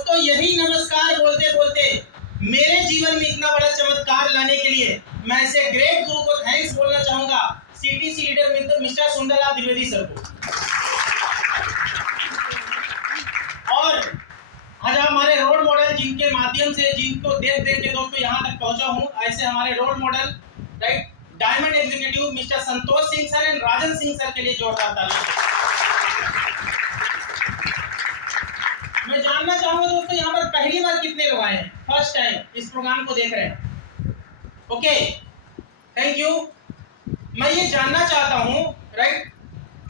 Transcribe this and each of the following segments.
दोस्तों यही नमस्कार बोलते बोलते मेरे जीवन में इतना बड़ा चमत्कार लाने के लिए मैं ऐसे ग्रेट गुरु को थैंक्स बोलना चाहूंगा, CTC leader mister Sundarlal Dwivedi sir को। और आज हमारे रोल मॉडल जिनके माध्यम से, जिनको देख देख के दोस्तों यहाँ तक पहुंचा हूँ, ऐसे हमारे role model right diamond executive mister Santosh Singh sir and Rajan Singh sir के लिए जोरदार तालियां। मैं जानना चाहूंगा दोस्तों यहाँ पर पहली बार कितने लोग आए हैं, फर्स्ट टाइम इस प्रोग्राम को देख रहे हैं? Okay, thank you. मैं ये जानना चाहता हूँ राइट,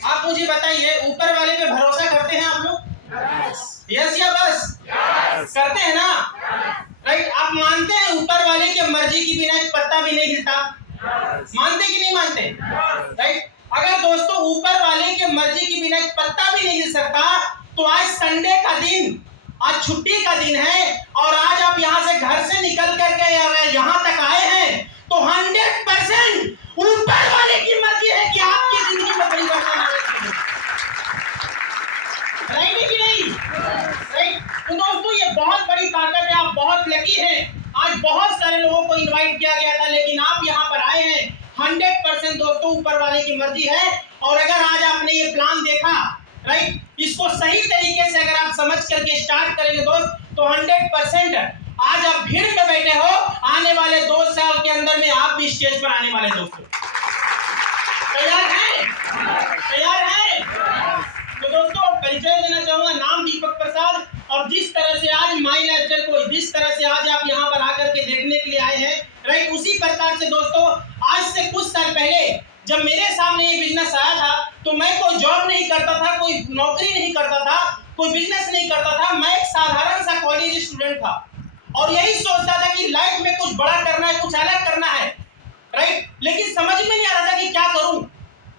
आप मुझे बताइए ऊपर वाले पे भरोसा करते हैं आप लोग? यस या बस? करते हैं ना? राइट, आप मानते हैं ऊपर वाले की मर्जी के बिना एक पत्ता भी नहीं हिलता? मानते कि नहीं मानते? राइट, अगर दोस्तों ऊपर वाले के मर्जी के बिना एक पत्ता भी नहीं हिल सकता तो आज संडे का दिन, आज छुट्टी का दिन है और आज आप यहाँ से घर से निकल करके यहाँ तक आए हैं तो 100% ऊपर वाले की मर्जी है कि आपकी जिंदगी में परिवर्तन आए। राइट है कि नहीं? राइट, तो दोस्तों ये बहुत बड़ी ताकत है, आप बहुत लकी हैं। आज बहुत सारे लोगों को इनवाइट किया गया था लेकिन आप यहाँ पर आए हैं। 100% दोस्तों ऊपर वाले की मर्जी है। और अगर आज आपने ये प्लान देखा राइट, इसको सही तरीके से अगर आप समझ करके स्टार्ट करेंगे दोस्त तो 100% आज आप भीड़ में बैठे हो, आने वाले 2 साल के अंदर में आप भी स्टेज पर आने वाले दोस्तों। तैयार हैं? तैयार हैं? तो दोस्तों परिचय देना चाहूंगा, नाम दीपक प्रसाद। और जिस तरह से आज माई लाइफस्टाइल को, जिस तरह से आज आप यहाँ पर आकर के देखने के लिए आए हैं राइट, उसी प्रकार से दोस्तों आज से कुछ साल पहले जब मेरे सामने ये बिजनेस आया था तो मैं कोई जॉब नहीं करता था, कोई नौकरी नहीं करता था, कोई बिजनेस नहीं करता था। मैं एक साधारण सा कॉलेज स्टूडेंट था और यही सोचता था कि लाइफ में कुछ बड़ा करना है, कुछ अलग करना है राइट, लेकिन समझ में नहीं आ रहा था कि क्या करूं।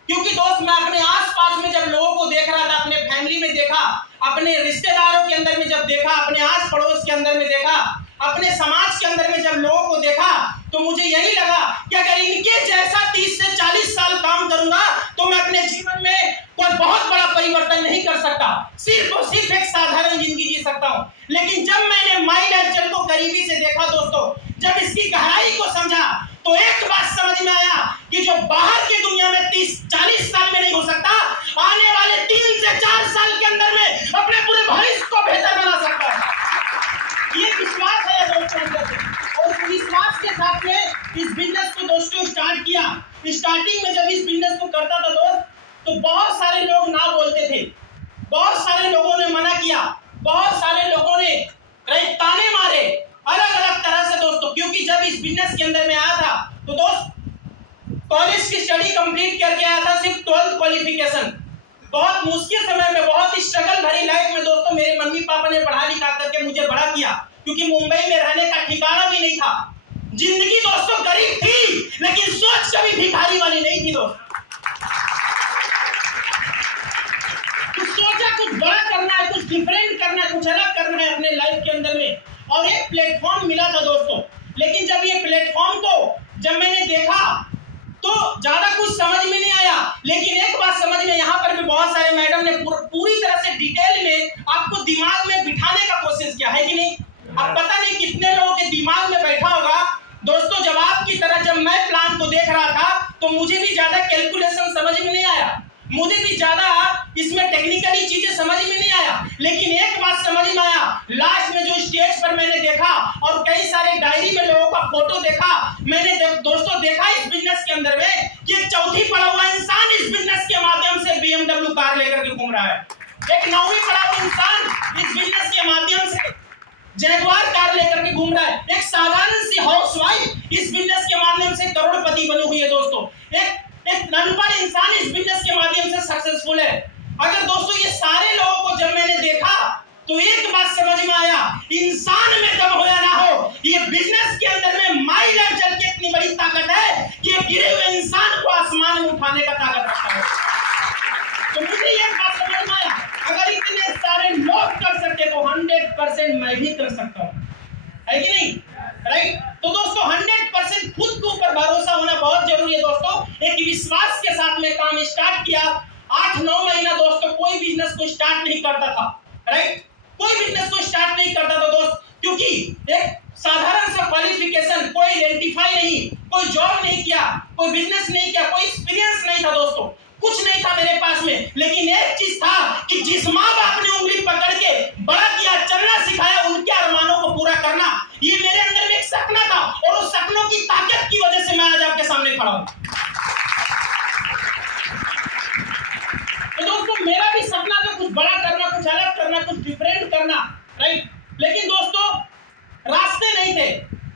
क्योंकि दोस्त मैं अपने आसपास में जब लोगों को देख रहा था, अपने फैमिली में देखा, अपने रिश्तेदारों के अंदर में जब देखा, अपने आस पड़ोस के अंदर में देखा, अपने समाज के अंदर में जब लोगों को देखा तो मुझे यही लगा कि अगर इनके जैसा 30 से 40 साल काम करूंगा तो मैं अपने जीवन में कोई बहुत बड़ा परिवर्तन नहीं कर सकता, सिर्फ और सिर्फ एक साधारण जिंदगी जी सकता हूं। लेकिन जब मैंने माई लाइफस्टाइल को करीबी से देखा दोस्तों, जब इसकी गहराई को समझा तो एक बात समझ में आया कि जो बाहर की दुनिया में 30-40 साल में नहीं हो सकता, आने वाले 3 से 4 साल के अंदर में अपने पूरे भविष्य को बेहतर बना सकता है। ये विश्वास है दोस्तों अंदर से, और इस विश्वास के साथ में इस बिजनेस को दोस्तों स्टार्ट किया। स्टार्टिंग में जब इस बिजनेस को करता था दोस्त तो बहुत सारे लोग ना बोलते थे, बहुत सारे लोगों ने मना किया, बहुत सारे लोगों ने ताने मारे अलग अलग तरह से दोस्तों। क्योंकि जब इस बिजनेस के अंदर में आया था तो दोस्त कॉलेज की स्टडी कंप्लीट करके आया था, सिर्फ 12th क्वालिफिकेशन। बहुत मुश्किल समय में, बहुत स्ट्रगल भरी लाइफ में दोस्तों मेरे मम्मी पापा ने पढ़ा लिखा करके मुझे बड़ा किया, क्योंकि मुंबई में रहने का ठिकाना भी नहीं था। जिंदगी दोस्तों गरीब थी लेकिन सोच कभी भिखारी वाली नहीं थी दोस्त। कुछ सोचा, कुछ बड़ा करना है, कुछ डिफरेंट करना है, कुछ अलग करना है अपने लाइफ के अंदर में, और एक प्लेटफॉर्म मिला था दोस्तों। लेकिन जब ये प्लेटफॉर्म को जब मैंने देखा तो ज्यादा कुछ समझ में नहीं आया। लेकिन एक बात समझ में, यहाँ पर भी बहुत सारे मैडम ने पूरी तरह से डिटेल में आपको दिमाग में बिठाने का कोशिश किया है कि नहीं। अब पता नहीं कितने लोगों के दिमाग में बैठा होगा दोस्तों। जब आपकी तरह जब मैं प्लान को देख रहा था तो मुझे भी ज्यादा कैलकुलेशन समझ में नहीं आया, मुझे भी ज्यादा इसमें टेक्निकली चीजें समझ में नहीं आया। लेकिन एक बात समझ में आया, लास्ट में जो स्टेज पर मैंने देखा और कई सारे डायरी में लोगों का फोटो देखा, मैंने दोस्तों देखा इस बिजनेस के अंदर में कि एक चौथी पढ़ा हुआ इंसान इस बिजनेस के माध्यम से BMW कार लेकर के घूम रहा है, एक 9वीं पढ़ा हुआ इंसान इस बिजनेस के माध्यम से जैगुआर कार लेकर के घूम रहा है, एक साधारण सी हाउसवाइफ इस बिजनेस के माध्यम से करोड़पति बनी हुई है दोस्तों, एक अनपढ़ इंसान इस बिजनेस के माध्यम से सक्सेसफुल है। अगर दोस्तों ये सारे लोगों को जब मैंने देखा तो एक बात समझ में आया, इंसान में दम हो या ना हो, ये बिजनेस के अंदर में माई लाइफस्टाइल की इतनी बड़ी ताकत है कि ये गिरे हुए इंसान को आसमान में उठाने का ताकत रखता है। तो मुझे ये बात समझ में आया, अगर इतने सारे लोग कर सकते तो 100% मैं भी कर सकता हूँ, है कि नहीं? राइट, तो दोस्तों 100% खुद के ऊपर भरोसा होना बहुत जरूरी है दोस्तों। एक विश्वास के साथ में काम स्टार्ट किया। 8-9 महीना दोस्तों कोई बिजनेस को स्टार्ट नहीं करता था, राइट, कोई बिजनेस को स्टार्ट नहीं करता क्योंकि एक साधारण सा क्वालिफिकेशन, कोई आइडेंटिफाई नहीं, कोई जॉब नहीं किया, कोई बिजनेस नहीं किया, कोई एक्सपीरियंस नहीं था दोस्तों, कुछ नहीं था मेरे पास में, लेकिन एक चीज था कि जिस माँ बाप ने उंगली पकड़ के बड़ा किया, चलना सिखाया, उनके अरमानों को पूरा करना, ये मेरे अंदर में एक सपना था और उस सपनों की ताकत की वजह से मैं आज आपके सामने खड़ा हूं। तो दोस्तों मेरा भी सपना था कुछ बड़ा करना, कुछ अलग करना, कुछ डिफरेंट करना, राइट। लेकिन दोस्तों रास्ते नहीं थे।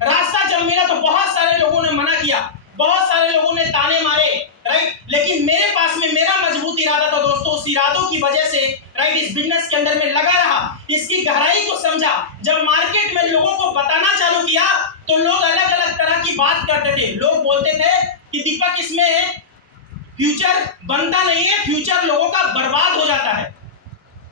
रास्ता जब मिला तो बहुत सारे लोगों ने मना किया, बहुत सारे लोगों ने ताने मारे, राइट। लेकिन मेरे पास में मेरा मजबूत इरादा था दोस्तों, उस इरादों की वजह से राइट इस बिजनेस के अंदर में लगा रहा, इसकी गहराई को समझा। जब मार्केट में लोगों को बताना चालू किया तो लोग अलग अलग तरह की बात करते थे। लोग बोलते थे कि दीपक इसमें फ्यूचर बनता नहीं है, फ्यूचर लोगों का बर्बाद हो जाता है,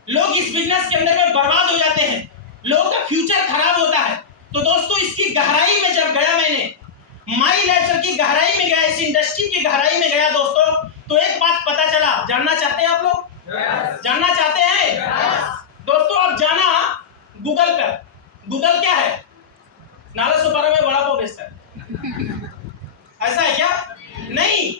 लोग इस बिजनेस के अंदर में बर्बाद हो जाते हैं, लोगों का फ्यूचर खराब होता है। तो दोस्तों इसकी गहराई में जब गया, मैंने माई लाइफ की गहराई में गया, इस इंडस्ट्री की गहराई में गया दोस्तों, तो एक बात पता चला। जानना चाहते हैं आप लोग? जानना चाहते हैं? दोस्तों अब जाना गूगल पर। गूगल क्या है? नाला सुपारा में वड़ा पाव बेचता है, ऐसा है क्या? नहीं,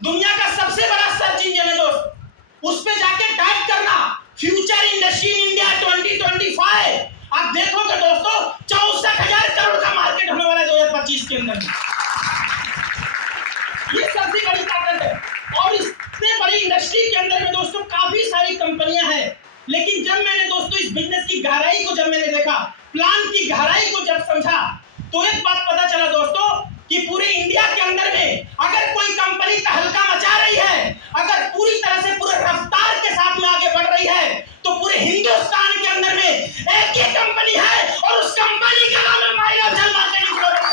दुनिया का सबसे बड़ा सर्च इंजन है दोस्त। उस पे जाके टाइप करना फ्यूचर इंडस्ट्री इन इंडिया 2025, आप देखोगे दोस्तों 64,000 करोड़ का मार्केट होने वाला है 2025 के अंदर। ये सबसे बड़ी ताकत है। और इतने बड़ी इंडस्ट्री के अंदर में दोस्तों काफी सारी कंपनियां हैं, लेकिन जब मैंने दोस्तों इस बिजनेस की गहराई को जब मैंने देखा, प्लान की गहराई को जब समझा, तो एक बात पता चला दोस्तों कि पूरे इंडिया के अंदर में अगर कोई कंपनी तहलका मचा रही है, अगर पूरी तरह से पूरे रफ्तार के साथ में आगे बढ़ रही है, तो पूरे हिंदुस्तान के अंदर में एक ही कंपनी है और उस कंपनी का नाम है my life style marketing product.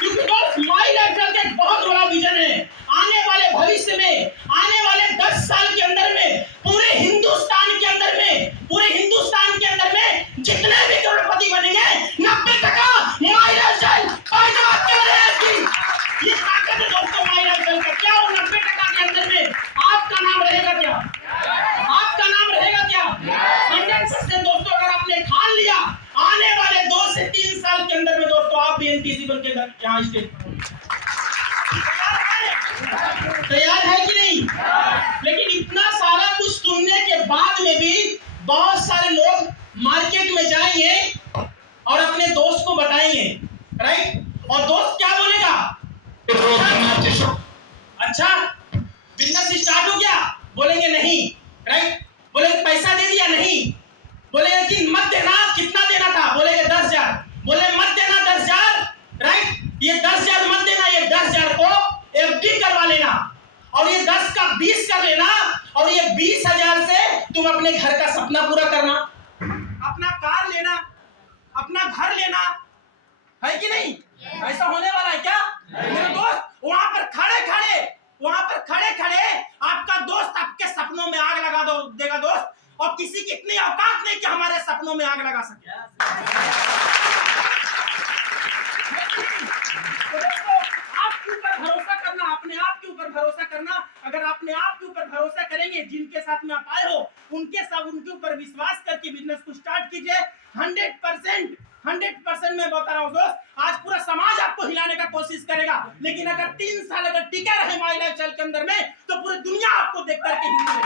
क्योंकि दोस्त माई लाइफ स्टाइल का एक बहुत बड़ा विजन है। आने वाले भविष्य में, आने वाले 10 साल के अंदर में पूरे हिंदुस्तान के अंदर में, पूरे हिंदुस्तान के अंदर में जितने भी करोड़पति बनेंगे 90% माई लाइफ स्टाइल पैदा कर रहेगी। ये ताकत है दोस्तों माई लाइफ स्टाइल का। क्या 90% के अंदर में आपका नाम रहेगा क्या? आपका नाम रहेगा क्या? 100% दोस्तों अगर आपने ठान लिया, आने वाले 2 से 3 साल के अंदर में दोस्तों आप भी एनटीसी बन के यहाँ स्टेज पर तैयार है कि नहीं? लेकिन इतना सारा कुछ सुनने के बाद में भी बहुत सारे लोग मार्केट में जाएंगे और अपने दोस्त को बताएंगे, राइट। और दोस्त क्या बोलेगा? अच्छा बिजनेस स्टार्ट हो गया? बोलेंगे नहीं, राइट। बोलेंगे पैसा दे दिया? नहीं। बोलेंगे कि मत देना, कितना देना था? बोलेंगे 10,000। बोले मत देना 10,000, राइट। ये 10,000 मत देना, ये 10,000 को एफडी करवा लेना और ये 10 का 20 कर लेना और ये 20,000 से तुम अपने घर का सपना पूरा करना, अपना कार लेना, अपना घर लेना, है कि नहीं? ऐसा होने वाला है क्या मेरे दोस्त? वहां पर खड़े खड़े आपका दोस्त आपके सपनों में आग लगा देगा दोस्त, और किसी की इतनी औकात नहीं कि हमारे सपनों में आग लगा सके। आपके ऊपर भरोसा करना, अपने आप के ऊपर भरोसा करना। अगर अपने आप के ऊपर भरोसा करेंगे, जिनके साथ में आप आए हो उनके ऊपर विश्वास करके बिजनेस को स्टार्ट कीजिए। 100% मैं बता रहा हूँ दोस्त, आज पूरा समाज आपको हिलाने का कोशिश करेगा, लेकिन अगर 3 साल अगर टिका रहे माई लाइफ स्टाइल के अंदर में, तो पूरी दुनिया आपको देख करके हिलेगी।